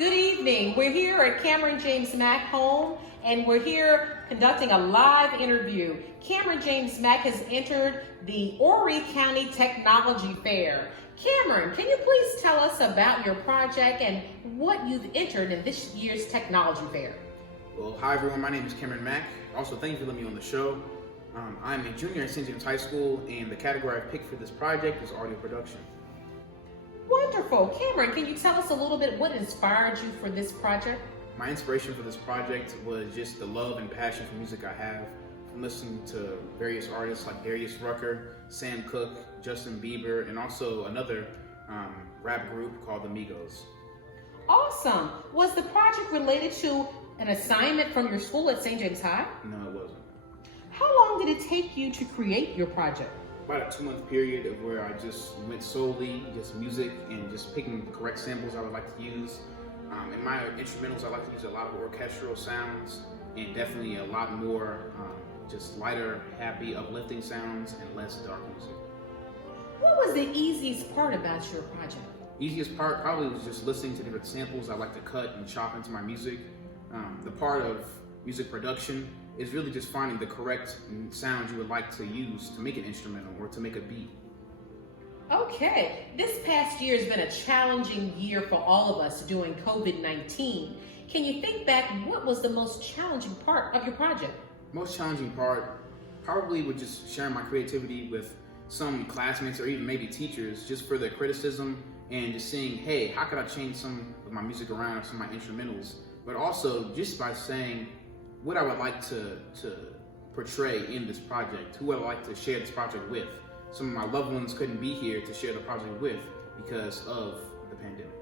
Good evening. We're here at Cameron James Mack home, and we're here conducting a live interview. Cameron James Mack has entered the Horry County Technology Fair. Cameron, can you please tell us about your project and what you've entered in this year's Technology Fair? Well, hi everyone, my name is Cameron Mack. Also, thank you for letting me on the show. I'm a junior at St. James High School, and the category I picked for this project is audio production. Wonderful. Cameron, can you tell us a little bit what inspired you for this project? My inspiration for this project was just the love and passion for music I have from listening to various artists like Darius Rucker, Sam Cooke, Justin Bieber, and also another rap group called the Migos. Awesome. Was the project related to an assignment from your school at St. James High? No, it wasn't. How long did it take you to create your project? About a 2-month period of where I just went solely just music and just picking the correct samples I would like to use. In my instrumentals, I like to use a lot of orchestral sounds and definitely a lot more just lighter, happy, uplifting sounds and less dark music. What was the easiest part about your project? Easiest part probably was just listening to different samples I like to cut and chop into my music. The part of music production is really just finding the correct sounds you would like to use to make an instrumental or to make a beat. Okay, this past year has been a challenging year for all of us during COVID-19. Can you think back, what was the most challenging part of your project? Most challenging part probably would just sharing my creativity with some classmates or even maybe teachers just for their criticism and just seeing, hey, how could I change some of my music around or some of my instrumentals? But also just by saying what I would like to portray in this project, who I would like to share this project with. Some of my loved ones couldn't be here to share the project with because of the pandemic.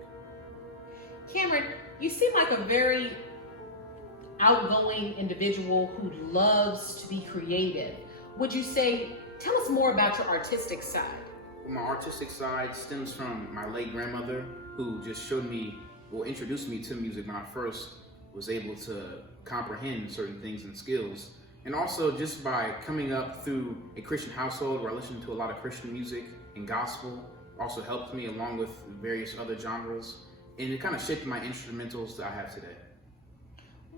Cameron, you seem like a very outgoing individual who loves to be creative. Would you say, tell us more about your artistic side? Well, my artistic side stems from my late grandmother, who just showed me, or introduced me to music when I first was able to comprehend certain things and skills. And also just by coming up through a Christian household where I listened to a lot of Christian music and gospel also helped me along with various other genres. And it kind of shaped my instrumentals that I have today.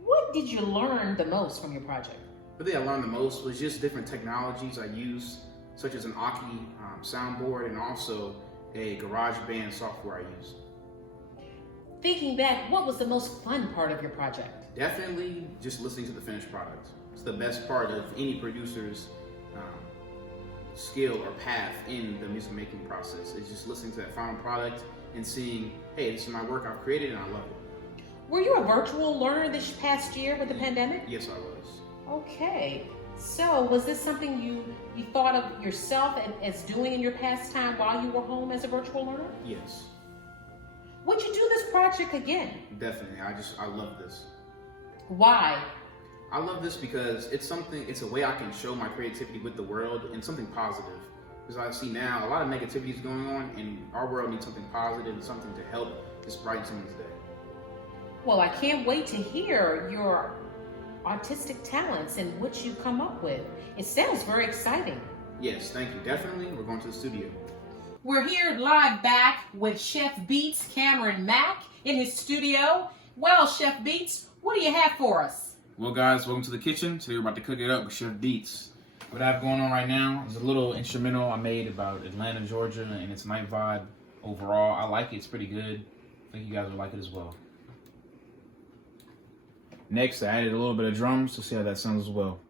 What did you learn the most from your project? The thing I learned the most was just different technologies I used, such as an Aki soundboard and also a GarageBand software I used. Thinking back, what was the most fun part of your project? Definitely just listening to the finished product. It's the best part of any producer's skill or path in the music making process. It's just listening to that final product and seeing, hey, this is my work I've created and I love it. Were you a virtual learner this past year with the pandemic? Yes, I was. Okay. So was this something you thought of yourself as doing in your pastime while you were home as a virtual learner? Yes. Would you do this project again? Definitely. I love this. Why? I love this because it's a way I can show my creativity with the world and something positive. Because I see now a lot of negativity is going on and our world needs something positive and something to help just brighten someone's day. Well, I can't wait to hear your artistic talents and what you come up with. It sounds very exciting. Yes, thank you. Definitely. We're going to the studio. We're here live back with Chef Beats Cameron Mack in his studio. Well, Chef Beats, what do you have for us? Well, guys, welcome to the kitchen. Today we're about to cook it up with Chef Beats. What I have going on right now is a little instrumental I made about Atlanta, Georgia, and its night vibe overall. I like it. It's pretty good. I think you guys will like it as well. Next, I added a little bit of drums to see how that sounds as well.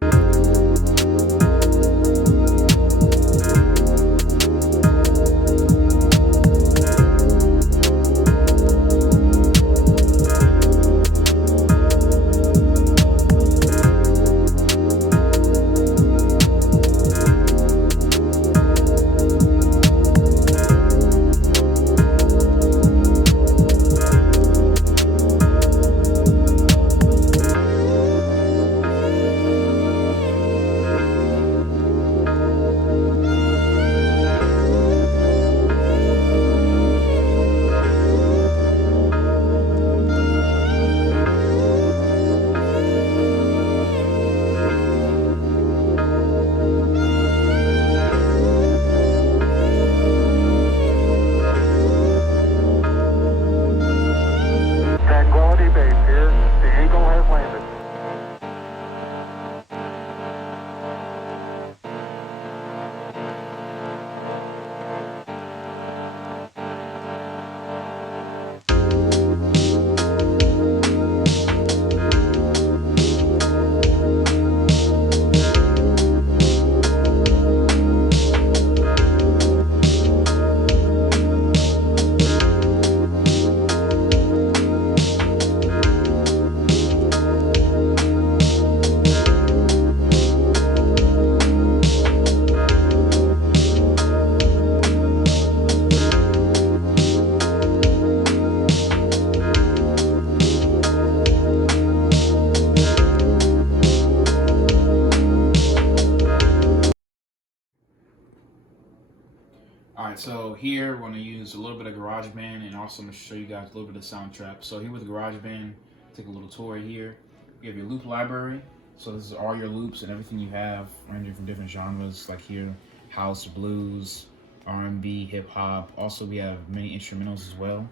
so here we're going to use a little bit of GarageBand, and also I'm going to show you guys a little bit of Soundtrap. So here with GarageBand, take a little tour here. You have your loop library. So this is all your loops and everything you have ranging from different genres, like here, house, blues, R&B, hip hop. Also, we have many instrumentals as well.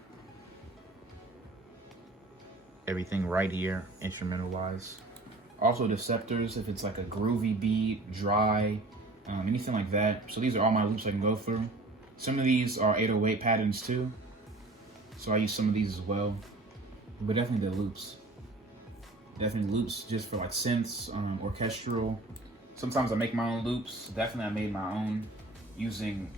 Everything right here, instrumental wise. Also Deceptors, if it's like a groovy beat, dry, anything like that. So these are all my loops I can go through. Some of these are 808 patterns too, so I use some of these as well. But definitely the loops. Definitely loops just for like synths, orchestral. Sometimes I make my own loops. Definitely I made my own using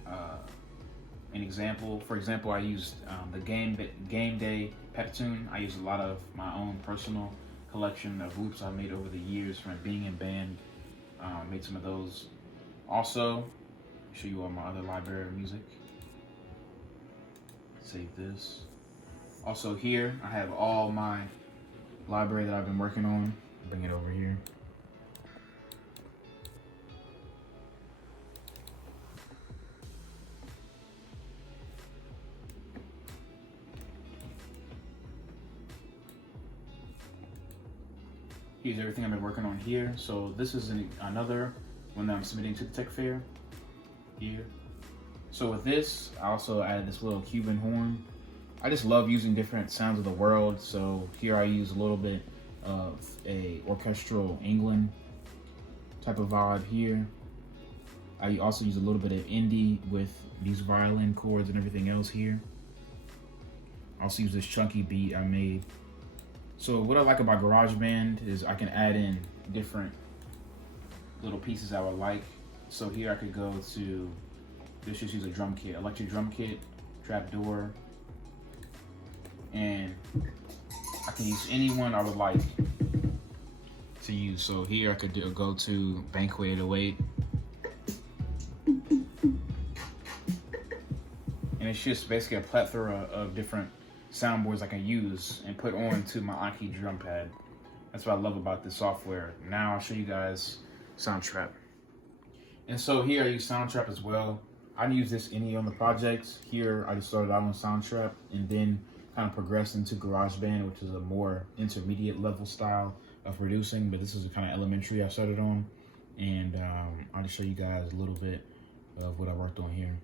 an example. For example, I used the Game Day Peptune. I used a lot of my own personal collection of loops I made over the years from being in band. Made some of those. Also, show you all my other library of music. Save this. Also here, I have all my library that I've been working on. Bring it over here. Here's everything I've been working on here. So this is another one that I'm submitting to the tech fair here. So with this, I also added this little Cuban horn. I just love using different sounds of the world. So here I use a little bit of a orchestral England type of vibe here. I also use a little bit of indie with these violin chords and everything else here. I also use this chunky beat I made. So what I like about GarageBand is I can add in different little pieces I would like. So here I could go to, let's just use a drum kit, electric drum kit, trapdoor, and I can use any one I would like to use. So here I could go to Banquet 808. And it's just basically a plethora of different soundboards I can use and put on to my Aki drum pad. That's what I love about this software. Now I'll show you guys Soundtrap. And so here I use Soundtrap as well. I didn't use this any on the project. Here I just started out on Soundtrap and then kind of progressed into GarageBand, which is a more intermediate level style of producing, but this is a kind of elementary I started on. And I'll just show you guys a little bit of what I worked on here.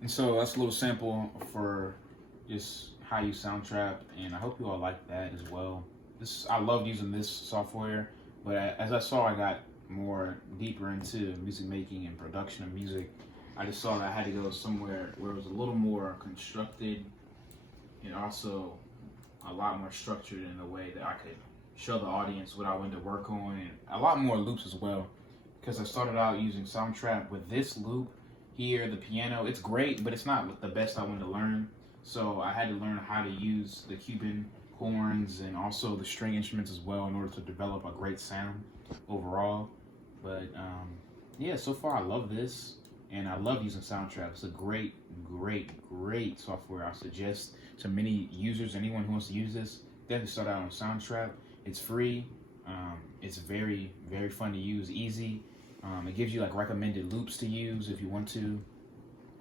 And so that's a little sample for just how you Soundtrap, and I hope you all like that as well. I loved using this software, but as I saw I got more deeper into music making and production of music, I just saw that I had to go somewhere where it was a little more constructed and also a lot more structured in a way that I could show the audience what I wanted to work on, and a lot more loops as well. Because I started out using Soundtrap with this loop here, the piano. It's great, but it's not the best I wanted to learn. So I had to learn how to use the Cuban horns and also the string instruments as well in order to develop a great sound overall. But yeah, so far I love this, and I love using Soundtrap. It's a great software. I suggest to many users, anyone who wants to use this, definitely start out on Soundtrap. It's free. It's very fun to use, easy. It gives you like recommended loops to use if you want to,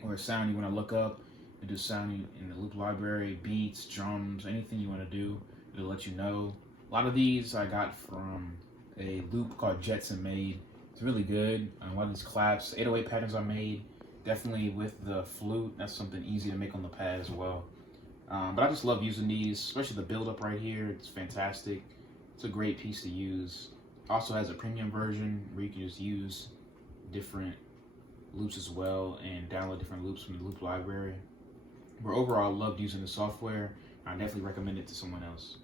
or a sound you want to look up. It does sound in the loop library, beats, drums, anything you want to do, it'll let you know. A lot of these I got from a loop called Jetson Made. It's really good. A lot of these claps, 808 patterns I made, definitely with the flute. That's something easy to make on the pad as well. But I just love using these, especially the build-up right here. It's fantastic. It's a great piece to use. Also has a premium version where you can just use different loops as well and download different loops from the loop library. But overall, I loved using the software. I definitely recommend it to someone else.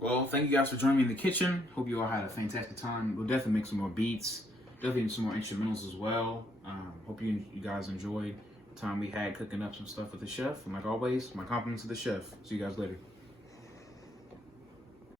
Well, thank you guys for joining me in the kitchen. Hope you all had a fantastic time. We'll definitely make some more beats, definitely some more instrumentals as well. Hope you guys enjoyed the time we had cooking up some stuff with the chef. And like always, my compliments to the chef. See you guys later.